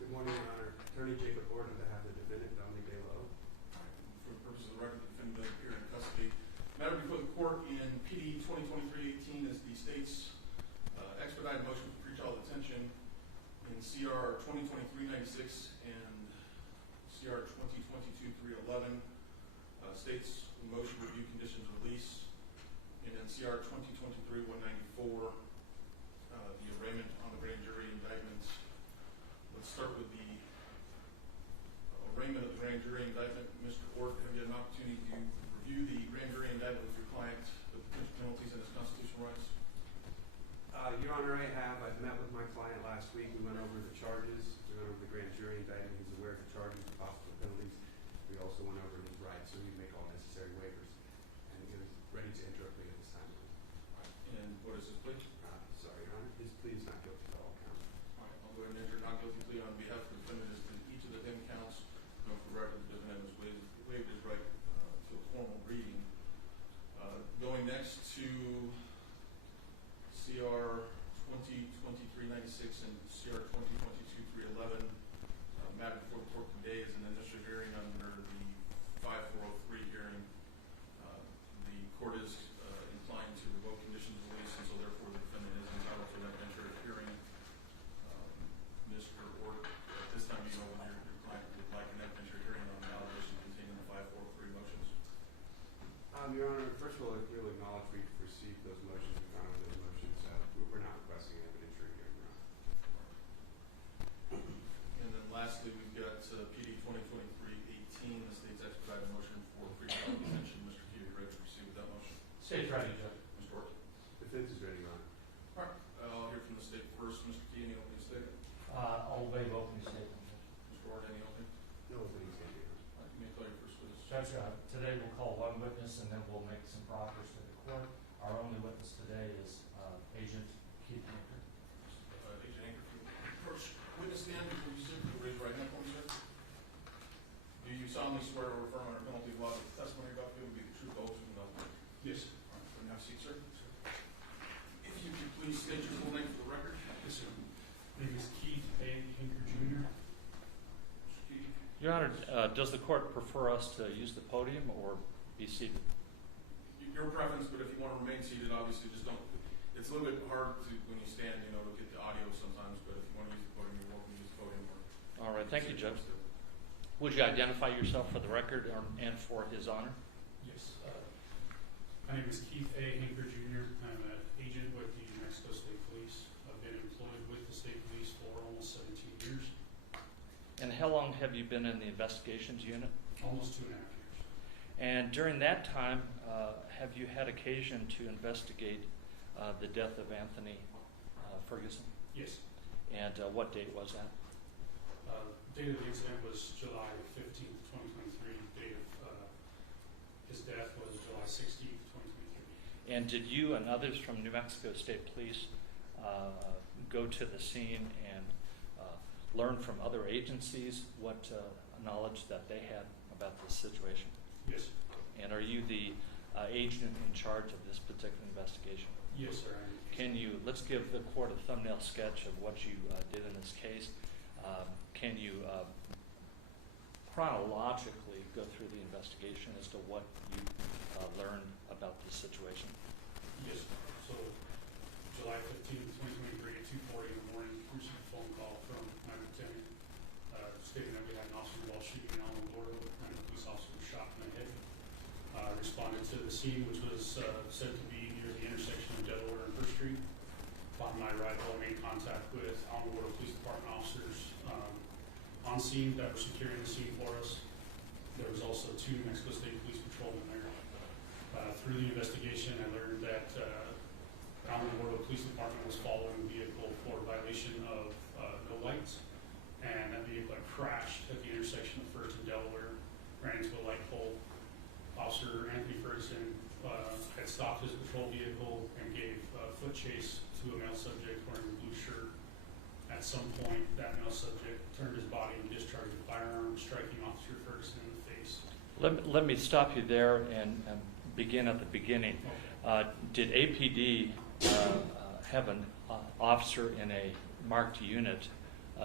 Good morning, Your Honor. Attorney Jacob Gordon on behalf of the defendant, Dominic Belo. For the purpose of the record, the defendant is here in custody. Matter before the court in PD 2023-18 is the state's expedited motion for pretrial detention in CR 2023-96 and CR 2022-311. State's motion to review conditions of release, and then CR 2023-194, the arraignment on the grand jury indictments. Let's start with the arraignment of the grand jury indictment. Mr. Orr, have you had an opportunity to review the grand jury indictment with your client, the potential penalties and his constitutional rights? Your Honor, I have. I've met with my client last week. We went over the charges. We went over the grand jury indictment. He's aware of the charges and possible penalties. We also went over his rights, so we make all necessary waivers. And he is ready to enter a plea at this time. And what is his plea? Sorry, Your Honor. His plea is not guilty to all counts. All right, I'll go ahead and enter a not guilty plea on behalf of the defendant as to each of the 10 counts. For the record, the defendant has waived his right to a formal reading. Going next to CR 2023-96 and CR 2022-311. Matter before the court today is an initial hearing under the 5403 hearing. The court is inclined to revoke conditions of release, and so therefore the defendant is entitled to an evidentiary hearing. Mr. Orr, at this time, you know whether your client would like an evidentiary hearing on the allegations contained in the 5403 motions. Your Honor, first of all, we'll acknowledge we received those motions. We found those motions. We're not requesting an evidentiary hearing, Your Honor. And then lastly, we've got PD 2023-18, the state's expedited motion for pretrial detention. Mr. Key, are you ready to proceed with that motion? State's ready, Judge. Mr. Orr. Defense is ready, Your Honor. All right, I'll hear from the state first. Mr. Key, any opening statement? I'll waive opening statement. Mr. Orr, any opening? No opening statement, Your Honor. All right, you may call your first witness. Judge, today we'll call one witness and then we'll make some proffers to the court. Our only witness today is Agent Keith Anker. Agent Anker, approach witness stand. Will you simply raise your right hand for me, sir? Do you solemnly swear or affirm under penalty of law that the testimony you're about to give will be the truth, the whole truth, and nothing but the truth? Yes. All right, then have a seat, sir. If you could please state your full name for the record. Yes, sir. My name is Keith A. Hinker Jr. Mr. Key. Your Honor, does the court prefer us to use the podium or be seated? Your preference, but if you want to remain seated, obviously just don't. It's a little bit hard to, when you stand, to get the audio sometimes, but if you want to use the podium, you're welcome to use the podium. All right, thank you, Judge. Would you identify yourself for the record and for his honor? Yes. My name is Keith A. Hinker Jr. I'm an agent with the New Mexico State Police. I've been employed with the State Police for almost 17 years. And how long have you been in the investigations unit? Almost 2.5 years. And during that time, have you had occasion to investigate the death of Anthony Ferguson? Yes. And what date was that? Date of the incident was July 15th, 2023. Date of his death was July 16th, 2023. And did you and others from New Mexico State Police go to the scene and learn from other agencies what knowledge that they had about this situation? Yes. And are you the agent in charge of this particular investigation? Yes, sir. Let's give the court a thumbnail sketch of what you did in this case. Can you chronologically go through the investigation as to what you learned about this situation? Yes. So, July 15th, 2023 at 2:40 in the morning, we received a phone call from my lieutenant stating that we had an officer involved shooting in Alamogordo, and a police officer was shot in the head. Responded to the scene, which was said to be near the intersection of Delaware and First Street. Upon my arrival, I made contact with Alamogordo Police Department officers on scene that were securing the scene for us. There was also 2 New Mexico State Police patrolmen there. Through the investigation, I learned that Alamogordo Police Department was following the vehicle for violation of no lights, and that vehicle had crashed at the intersection of First and Delaware, ran into a light pole. Officer Anthony Ferguson had stopped his patrol vehicle and gave a foot chase to a male subject wearing a blue shirt. At some point, that male subject turned his body and discharged a firearm, striking Officer Ferguson in the face. Let me stop you there and begin at the beginning. Okay. Did APD have an officer in a marked unit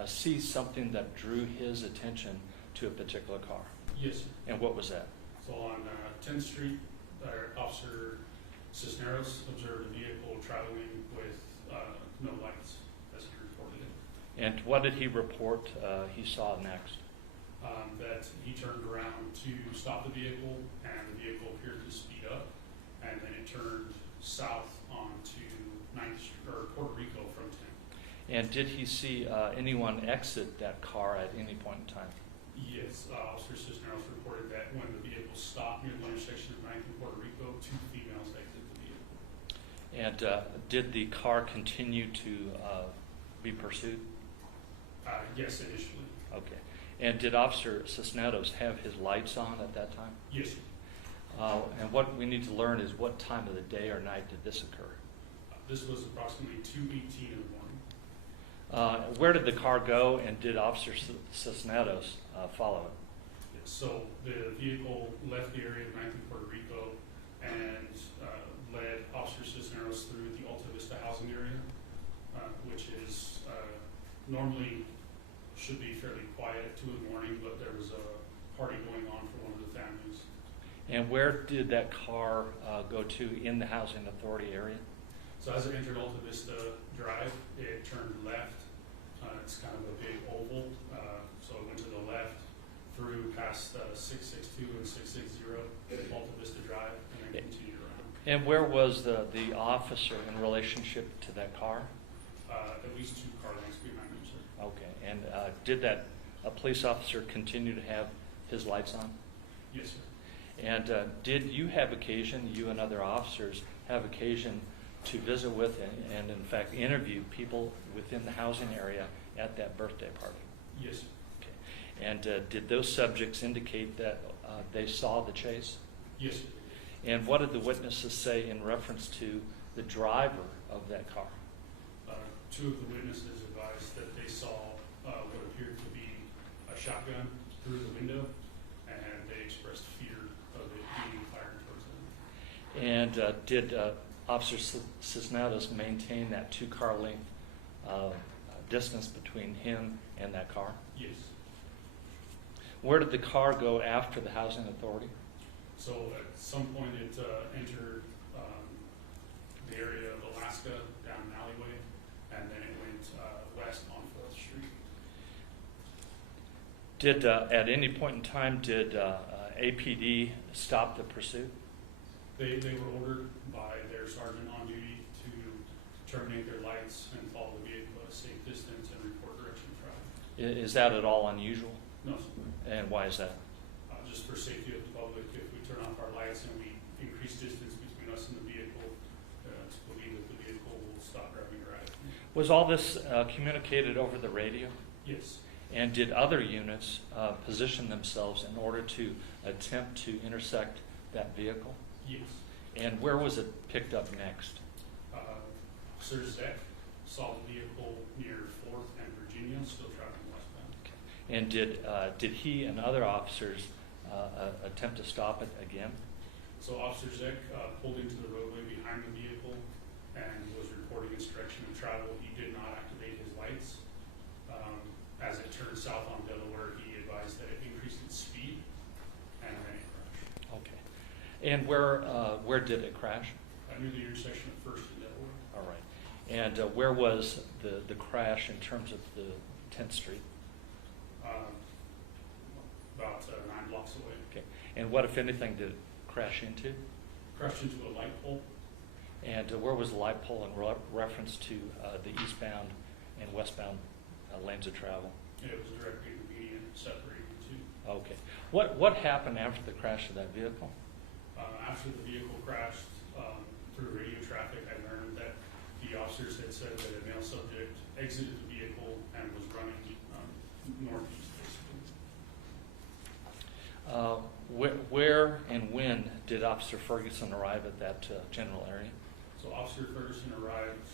see something that drew his attention to a particular car? Yes, sir. And what was that? So on 10th Street, Officer Cisneros observed a vehicle traveling with no lights, as he reported it. And what did he report he saw next? That he turned around to stop the vehicle, and the vehicle appeared to speed up, and then it turned south onto 9th Street, or Puerto Rico from 10th. And did he see anyone exit that car at any point in time? Yes, Officer Cisneros reported that when the vehicle stopped near the intersection of 9th and Puerto Rico, 2 females exited the vehicle. And did the car continue to be pursued? Yes, initially. Okay. And did Officer Cisneros have his lights on at that time? Yes, sir. And what we need to learn is what time of the day or night did this occur? This was approximately 2:18 in the morning. Where did the car go, and did Officer Cisneros follow it? So the vehicle left the area of 9th and Puerto Rico and led Officer Cisneros through the Alta Vista housing area, which is normally should be fairly quiet at 2 in the morning, but there was a party going on for one of the families. And where did that car go to in the housing authority area? So as it entered Alta Vista Drive, it turned left. It's kind of a big oval, so it went to the left through past 662 and 660 Alta Vista Drive, and then continued around. And where was the officer in relationship to that car? At least 2 car lengths behind him, sir. Okay. And did that police officer continue to have his lights on? Yes, sir. And did you have occasion, you and other officers have occasion to visit with and in fact interview people within the housing area at that birthday party? Yes, sir. Okay. And did those subjects indicate that they saw the chase? Yes, sir. And what did the witnesses say in reference to the driver of that car? 2 of the witnesses advised that they saw what appeared to be a shotgun through the window, and they expressed fear of it being fired towards them. And did Officer Cisneros maintain that 2 car length distance between him and that car? Yes. Where did the car go after the housing authority? So at some point it entered the area of Alaska down an alleyway, and then it went west on 4th Street. Did at any point in time did APD stop the pursuit? They were ordered by their sergeant on duty to terminate their lights and follow the vehicle at a safe distance and report direction of travel. Is that at all unusual? No, sir. And why is that? Just for safety of the public, if we turn off our lights and we increase distance between us and the vehicle, it's believed that the vehicle will stop driving erratically. Was all this communicated over the radio? Yes. And did other units position themselves in order to attempt to intersect that vehicle? Yes. And where was it picked up next? Sir Zek saw the vehicle near 4th and Virginia, still traveling westbound. And did he and other officers attempt to stop it again? So Officer Zek pulled into the roadway behind the vehicle and was reporting its direction of travel. He did not activate his lights. As it turned south on Delaware, he advised that it increased its speed, and then it crashed. Okay. And where did it crash? Near the intersection of 1st and Delaware. All right. And where was the crash in terms of the 10th Street? About 9 blocks away. Okay. And what, if anything, did it crash into? Crashed into a light pole. And where was the light pole in reference to the eastbound and westbound lanes of travel? It was directly in the median, separating the 2. Okay. What happened after the crash of that vehicle? After the vehicle crashed, through radio traffic, I learned that the officers had said that a male subject exited the vehicle and was running northeast, basically. Where and when did Officer Ferguson arrive at that general area? So Officer Ferguson arrived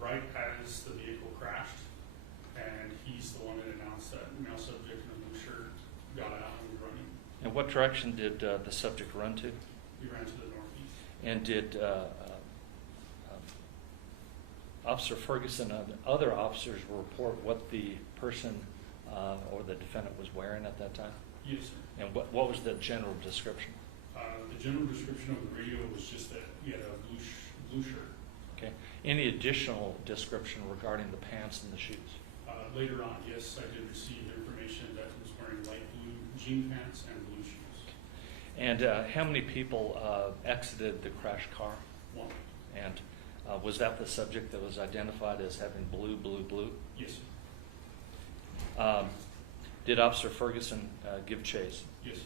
right as the vehicle crashed, and he's the one that announced that male subject in a blue shirt got out and was running. And what direction did the subject run to? He ran to the northeast. And did Officer Ferguson and other officers report what the person or the defendant was wearing at that time? Yes, sir. And what was the general description? The general description of the radio was just that he had a blue shirt. Okay. Any additional description regarding the pants and the shoes? Later on, yes, I did receive information that he was wearing light blue jean pants and blue shoes. And how many people exited the crash car? One. And was that the subject that was identified as having blue, blue, blue? Yes, sir. Did Officer Ferguson give chase? Yes, sir.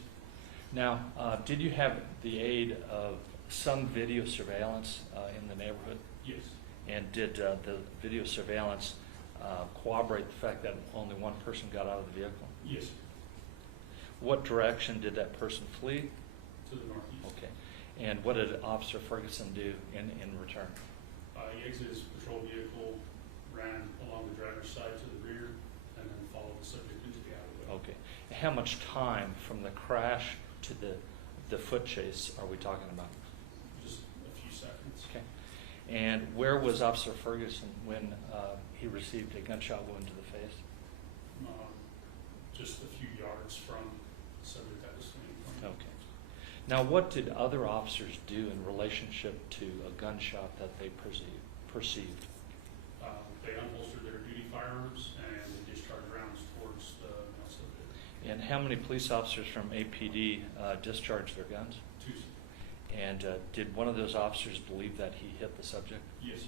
Now, did you have the aid of some video surveillance in the neighborhood? Yes. And did the video surveillance corroborate the fact that only one person got out of the vehicle? Yes, sir. What direction did that person flee? To the northeast. Okay. And what did Officer Ferguson do in return? He exited his patrol vehicle, ran along the driver's side to the rear, and then followed the subject into the alleyway. Okay. How much time from the crash to the foot chase are we talking about? Just a few seconds. Okay. And where was Officer Ferguson when he received a gunshot wound to the face? Just a few yards from the subject that was fleeing from. Okay. Now, what did other officers do in relationship to a gunshot that they perceived? They unholstered their duty firearms and they discharged rounds towards the male subject. And how many police officers from APD discharged their guns? 2, sir. And did one of those officers believe that he hit the subject? Yes,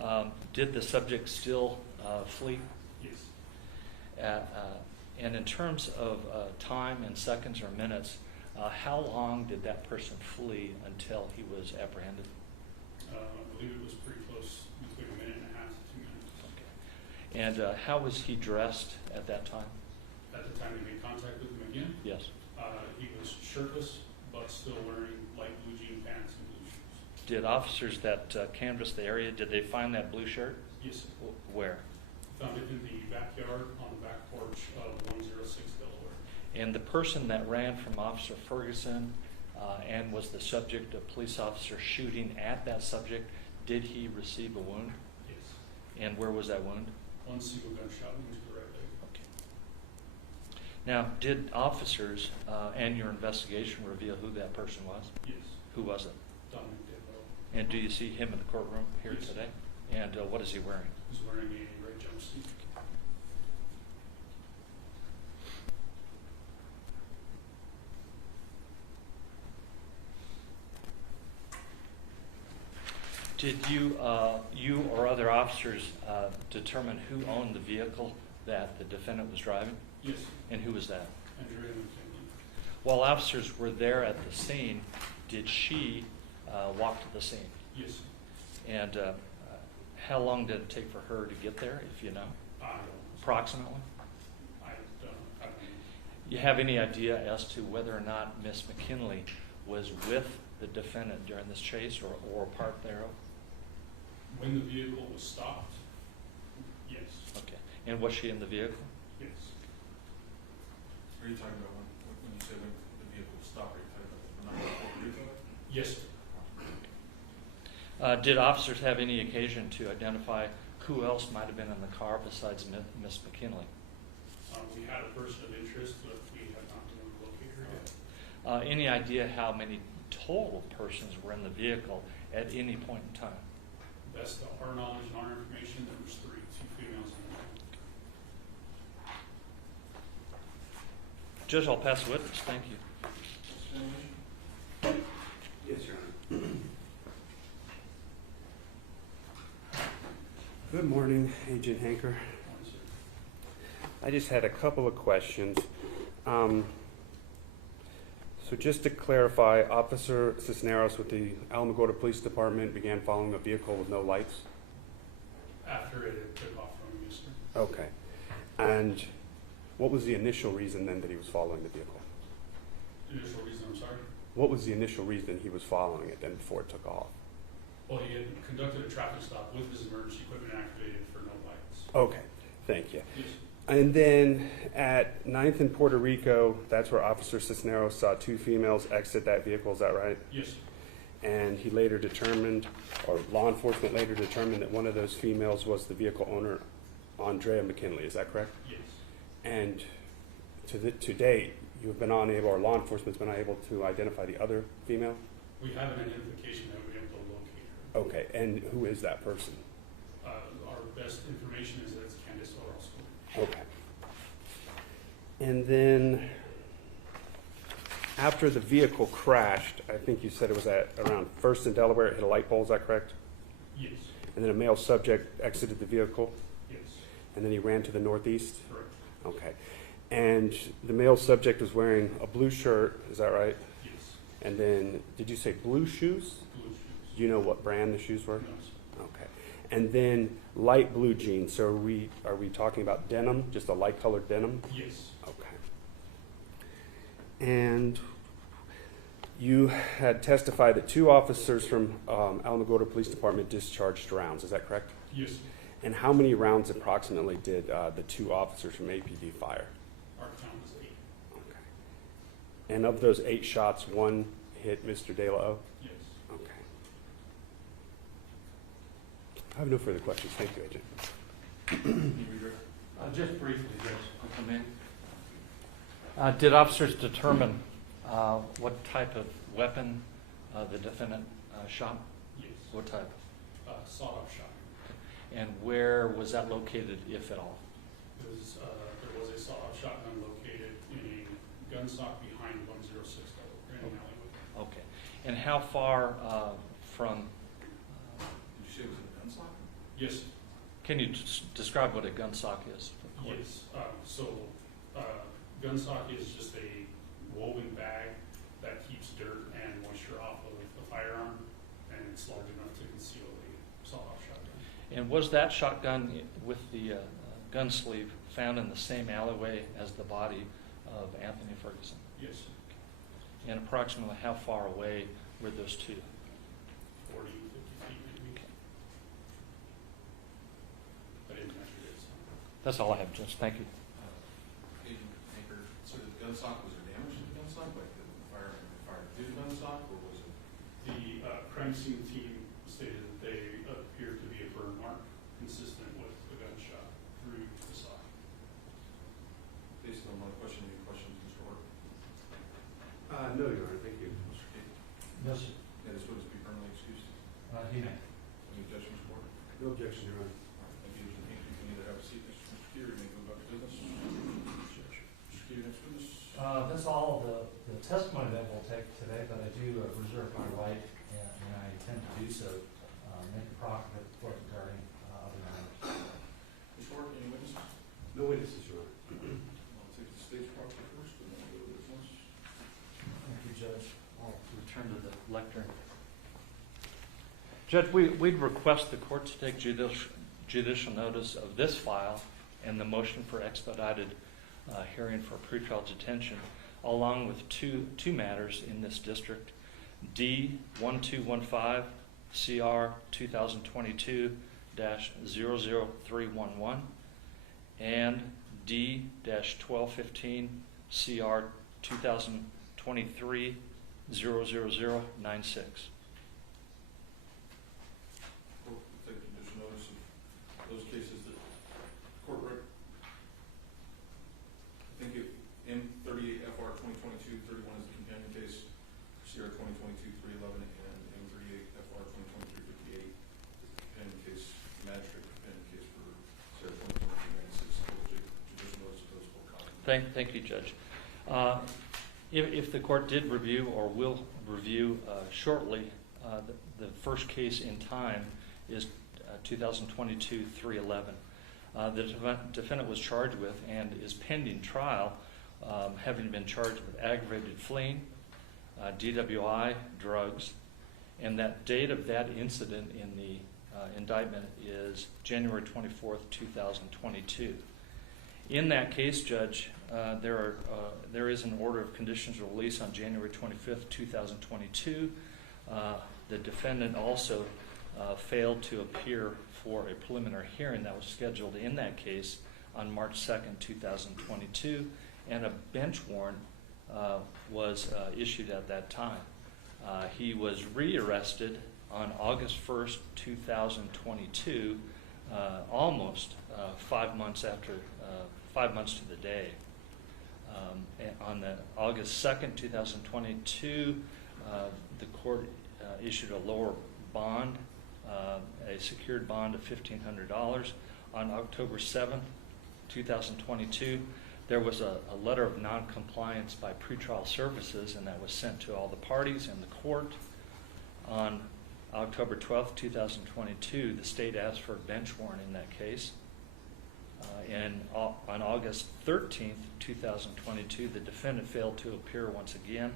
sir. Did the subject still flee? Yes. And in terms of time in seconds or minutes, how long did that person flee until he was apprehended? I believe it was pretty close, between 1.5 to 2 minutes. Okay. And how was he dressed at that time? At the time we made contact with him again, Yes. he was shirtless, but still wearing light blue jean pants and blue shoes. Did officers that canvassed the area, did they find that blue shirt? Yes, sir. Where? Found it in the backyard on the back porch of 106 Delaware. And the person that ran from Officer Ferguson and was the subject of police officer shooting at that subject, did he receive a wound? Yes. And where was that wound? One single gunshot into the right leg. Okay. Now, did officers and your investigation reveal who that person was? Yes. Who was it? Dominic Devo. And do you see him in the courtroom here Yes. today? And what is he wearing? He's wearing a red jumpsuit. Did you or other officers determine who owned the vehicle that the defendant was driving? Yes. And who was that? Andrea McKinley. While officers were there at the scene, did she walk to the scene? Yes. And how long did it take for her to get there, if you know? I don't. Approximately? I don't. You have any idea as to whether or not Miss McKinley was with the defendant during this chase or part thereof? When the vehicle was stopped, yes. Okay. And was she in the vehicle? Yes. Are you talking about when you say when the vehicle was stopped, are you talking about the Puerto Rico? Yes, sir. Did officers have any occasion to identify who else might have been in the car besides Miss McKinley? We had a person of interest, but we have not been able to locate her yet. Any idea how many total persons were in the vehicle at any point in time? Best to our knowledge and our information, there was 3, 2 females and 1 man. Judge, I'll pass the witness. Thank you. Yes, Your Honor. Good morning, Agent Hanker. I just had a couple of questions. So just to clarify, Officer Cisneros with the Alamogordo Police Department began following a vehicle with no lights? After it took off from him, yes, sir. Okay. And what was the initial reason then that he was following the vehicle? Initial reason, I'm sorry? What was the initial reason he was following it then before it took off? Well, he had conducted a traffic stop with his emergency equipment activated for no lights. Okay, thank you. Yes. And then at 9th and Puerto Rico, that's where Officer Cisneros saw 2 females exit that vehicle, is that right? Yes, sir. and he later determined, or law enforcement later determined, that one of those females was the vehicle owner, Andrea McKinley. Is that correct? Yes. And to date, you've been unable, or law enforcement's been unable to identify the other female? We have an identification that we're able to locate her. Okay, and who is that person? Our best information is that it's Candace Orozco. Okay. And then, after the vehicle crashed, I think you said it was at around First and Delaware, it hit a light pole, is that correct? Yes. And then a male subject exited the vehicle, Yes. and then he ran to the northeast? Correct. Okay. And the male subject was wearing a blue shirt, is that right? Yes. And then, did you say blue shoes? Blue shoes. Do you know what brand the shoes were? No, sir. Okay. And then light blue jeans, so are we talking about denim, just a light colored denim? Yes. Okay. And you had testified that 2 officers from Alamogordo Police Department discharged rounds, is that correct? Yes. And how many rounds approximately did the 2 officers from APD fire? Our count is 8. Okay. And of those 8 shots, 1 hit Mr. De La O? Yes. Okay. I have no further questions. Thank you, Agent. Just briefly, Judge, if I may. Did officers determine what type of weapon the defendant shot? Yes. What type? Sawed-off shot. And where was that located, if at all? There was a sawed-off shotgun located in a gun stock behind 106 Grand Alleyway. Okay. And how far from, Did you say it was in a gun stock? Yes. can you describe what a gun sock is? Yes. Gun stock is just a woven bag that keeps dirt and moisture off of the firearm, and it's large enough to conceal a sawed-off shotgun. And was that shotgun with the gun sleeve found in the same alleyway as the body of Anthony Ferguson? Yes. And approximately how far away were those 2? 40, 50 feet maybe. I didn't measure it, so. That's all I have, Judge. Thank you. Agent Anchor, so the gun stock, was there damage to the gun stock? Like the fireman fired through the gun stock, or was it? The crime scene team stated that they appeared to be a burn mark consistent with the gunshot through the sock. Based on my question, any questions, Mr. Orr? No, Your Honor. Thank you. Mr. Kate? No, sir. Yeah, this witness be permanently excused. He may. Any objection, Mr. Orr? No objection, Your Honor. All right, thank you, Agent Anchor. You can either have a seat, Mr. Keery, you may go about your business. Mr. Keery, next witness. That's all the testimony that we'll take today, but I do reserve my right, and I intend to do so, make a profit for regarding other matters. Mr. Orr, any witnesses? No witnesses, Your Honor. I'll take the stage property first, and then we'll go to the witness. Thank you, Judge. I'll return to the lectern. Judge, we'd request the court to take judicial notice of this file and the motion for expedited hearing for pretrial detention, along with two matters in this district, D1215 CR 2022-00311 and D-1215 CR 2023-00096. Court will take judicial notice of those cases that court I think M38 FR 2022-31 is the companion case, CR 2022-311, and M38 FR 2023-58 is the companion case, magistrate companion case for CR 2023-96. Court will take judicial notice of those full copies. Thank you, Judge. If the court did review or will review shortly, the first case in time is 2022-311. The defendant was charged with and is pending trial, having been charged with aggravated fleeing, DWI, drugs, and that date of that incident in the indictment is January 24th, 2022. In that case, Judge, there is an order of conditions of release on January 25th, 2022. The defendant also failed to appear for a preliminary hearing that was scheduled in that case on March 2nd, 2022, and a bench warrant was issued at that time. He was rearrested on August 1st, 2022, almost 5 months after, 5 months to the day. On the August 2nd, 2022, the court issued a lower bond, a secured bond of $1,500. On October 7th, 2022, there was a letter of noncompliance by pretrial services, and that was sent to all the parties in the court. On October 12th, 2022, the state asked for a bench warrant in that case. And on August 13th, 2022, the defendant failed to appear once again.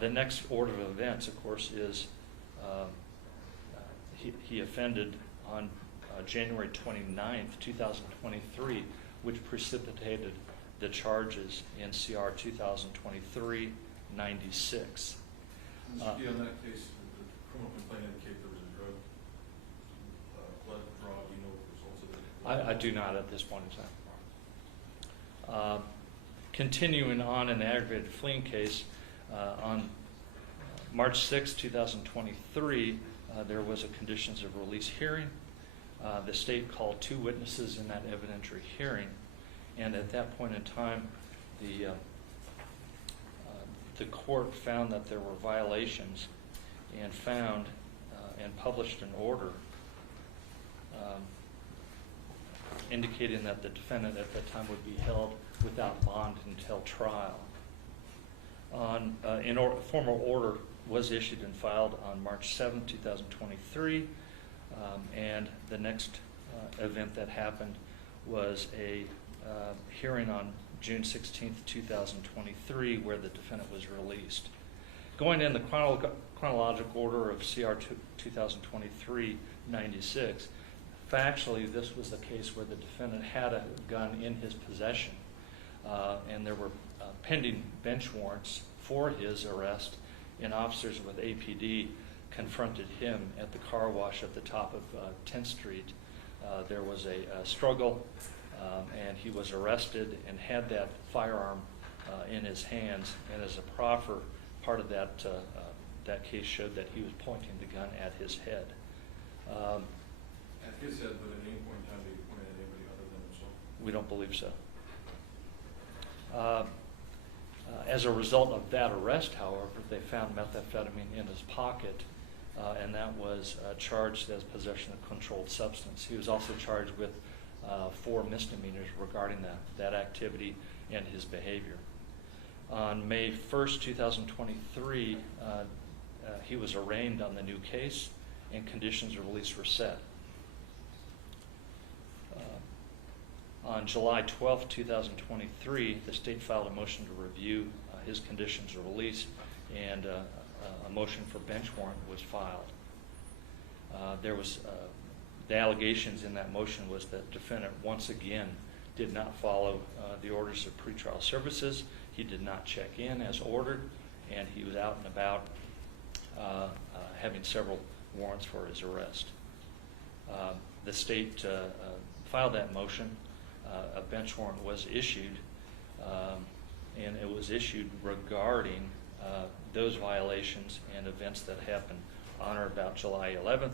The next order of events, of course, is he offended on January 29th, 2023, which precipitated the charges in CR 2023-96. Mr. Key, on that case, the criminal complaint indicated there was a drug, blood draw. Do you know what the results of that? I do not at this point in time. Continuing on in the aggravated fleeing case, on March 6, 2023, there was a conditions of release hearing. The state called 2 witnesses in that evidentiary hearing, and at that point in time, the court found that there were violations and found and published an order indicating that the defendant at that time would be held without bond until trial. Formal order was issued and filed on March 7, 2023, and the next event that happened was a hearing on June 16, 2023, where the defendant was released. Going in the chronological order of CR 2023-96, factually, this was the case where the defendant had a gun in his possession, and there were pending bench warrants for his arrest, and officers with APD confronted him at the car wash at the top of 10th Street. There was a struggle, and he was arrested and had that firearm in his hands, and as a proffer, part of that case showed that he was pointing the gun at his head. At his head, but at any point in time, did he point at anybody other than himself? We don't believe so. As a result of that arrest, however, they found methamphetamine in his pocket, and that was charged as possession of controlled substance. He was also charged with 4 misdemeanors regarding that activity and his behavior. On May 1st, 2023, he was arraigned on the new case, and conditions of release were set. On July 12, 2023, the state filed a motion to review his conditions of release, and a motion for bench warrant was filed. The allegations in that motion was that the defendant once again did not follow the orders of pretrial services. He did not check in as ordered, and he was out and about having several warrants for his arrest. The state filed that motion. A bench warrant was issued, and it was issued regarding those violations and events that happened on or about July 11th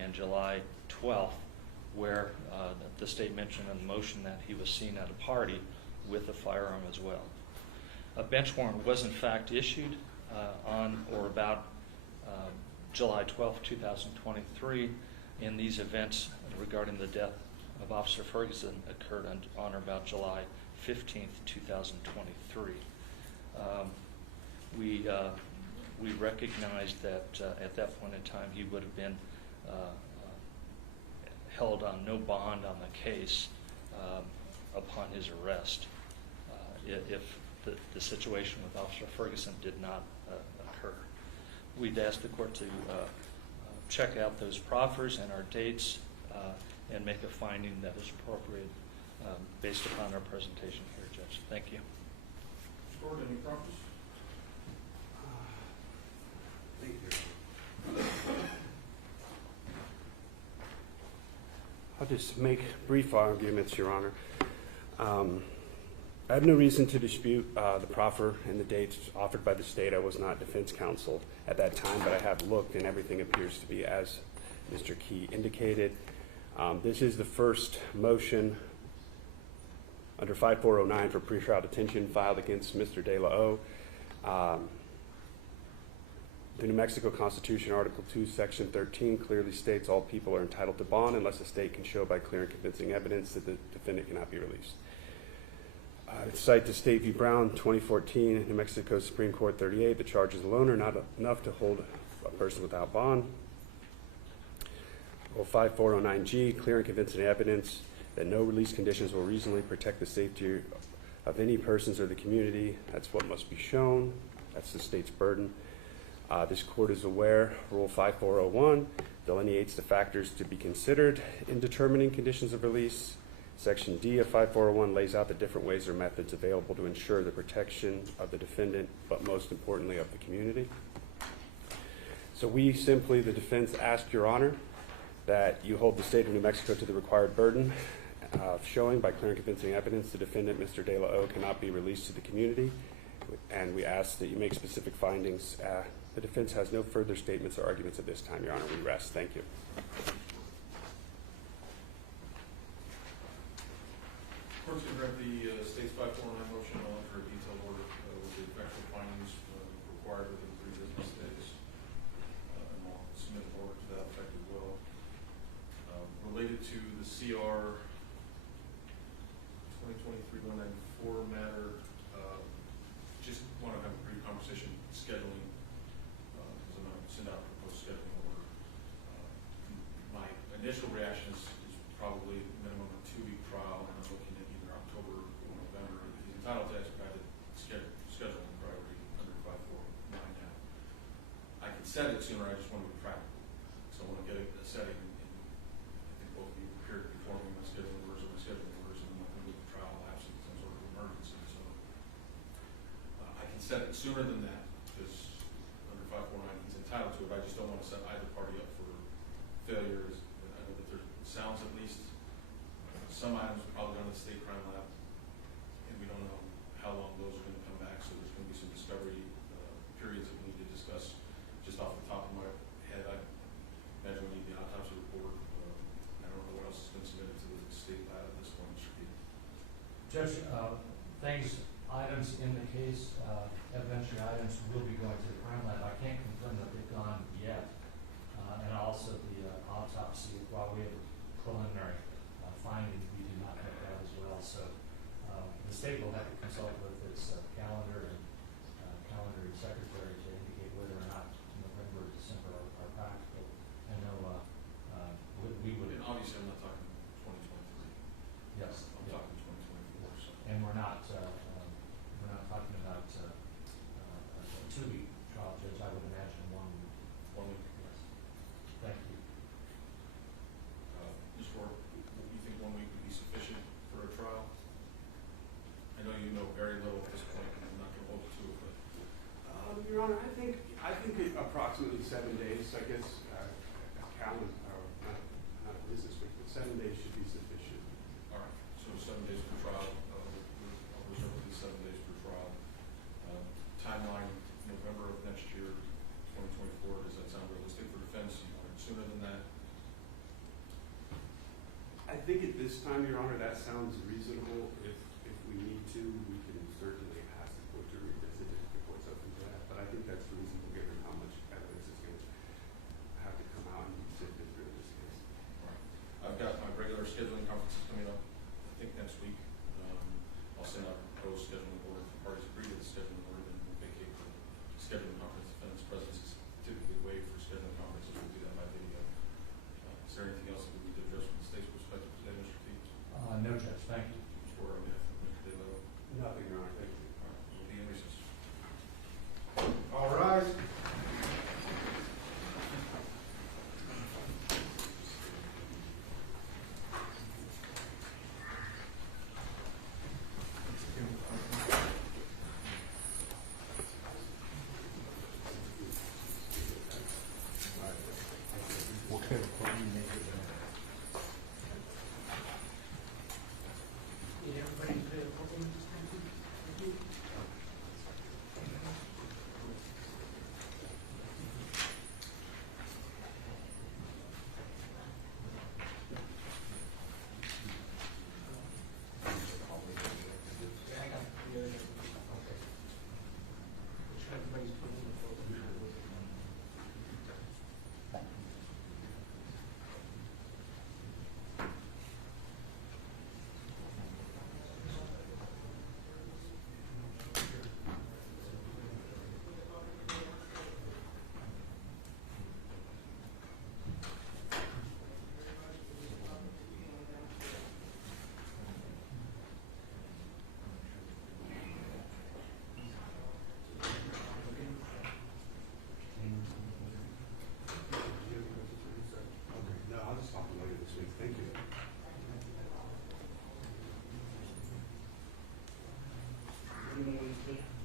and July 12th, where the state mentioned in the motion that he was seen at a party with a firearm as well. A bench warrant was in fact issued on or about July 12th, 2023, and these events regarding the death of Officer Ferguson occurred on or about July 15th, 2023. We recognized that at that point in time he would have been held on no bond on the case upon his arrest if the situation with Officer Ferguson did not occur. We'd ask the court to check out those proffers and our dates and make a finding that is appropriate based upon our presentation here, Judge. Thank you. Mr. Gordon, any proffers? Thank you. I'll just make brief arguments, Your Honor. I have no reason to dispute the proffer and the dates offered by the state. I was not defense counsel at that time, but I have looked, and everything appears to be as Mr. Key indicated. This is the first motion under 5409 for pretrial detention filed against Mr. De La O. The New Mexico Constitution, Article 2, Section 13, clearly states all people are entitled to bond unless the state can show by clear and convincing evidence that the defendant cannot be released. Cite to State v. Brown, 2014, New Mexico Supreme Court 38, the charges alone are not enough to hold a person without bond. Rule 5409G, clear and convincing evidence that no release conditions will reasonably protect the safety of any persons or the community. That's what must be shown. That's the state's burden. This court is aware, Rule 5401 delineates the factors to be considered in determining conditions of release. Section D of 5401 lays out the different ways or methods available to ensure the protection of the defendant, but most importantly of the community. So we simply, the defense, ask Your Honor that you hold the state of New Mexico to the required burden of showing by clear and convincing evidence the defendant, Mr. De La O, cannot be released to the community. And we ask that you make specific findings. The defense has no further statements or arguments at this time, Your Honor. We rest. Thank you. Court's going to grant the state's 549 motion on for a detailed order with the factual findings required within 3 business days. And I'll submit an order to that effect as well. Related to the CR 2023-194 matter, just want to have a brief conversation scheduling because I'm going to send out a proposed scheduling order. My initial reaction is probably minimum of 2-week trial, and I'm looking at either October or November. He's entitled to expedited scheduling priority under 549 now. I can set it sooner, I just want to be practical. So I want to get a setting, and I think both of you appeared before me my scheduling orders, and I'm not going to move the trial absent some sort of emergency. So I can set it sooner than that, because under 549 he's entitled to it. I just don't want to set either party up for failures. I know that there sounds at least some items are probably on the state crime lab, and we don't know how long those are going to come back, so there's going to be some discovery periods that we need to discuss. Just off the top of my head, I imagine we need the autopsy report. I don't know what else has been submitted to the state lab at this point. Judge, items in the case, evidentiary items will be going to the crime lab. I can't confirm that they've gone yet. And also the autopsy, while we have a preliminary finding, we do not have that as well. So the state will have to consult with its calendar and calendar secretary to indicate whether or not November or December are practical. I know we would. And obviously, I'm not talking 2023. Yes. I'm talking 2024. So. And we're not talking about a 2-week trial, Judge. I would imagine 1 week. 1 week. Yes. Thank you. Ms. Rohr, you think 1 week would be sufficient for a trial? I know you know very little at this point, and I'm not going to hold you to it, but Your Honor, I think approximately 7 days. I guess calendar, not business week, but 7 days should be sufficient. all right. So 7 days per trial. I'll reserve at least 7 days per trial. Timeline: November of next year, 2024. Does that sound realistic for defense? You want it sooner than that? I think at this time, Your Honor, that sounds reasonable. If we need to, we can certainly ask the court to revisit it if the court's open to that. But I think that's reasonable given how much evidence is going to have to come out and be sifted through in this case. All right. I've got my regular scheduling conferences coming up, I think next week. I'll send out a proposed scheduling order. If the parties agree to the scheduling order, then we'll vacate the scheduling conference. Defendant's presence is typically waived for scheduling conferences. We'll do that by video. Is there anything else that we need to address from the state's perspective today, Mr. Keith? No, Judge. Thank you. For criminally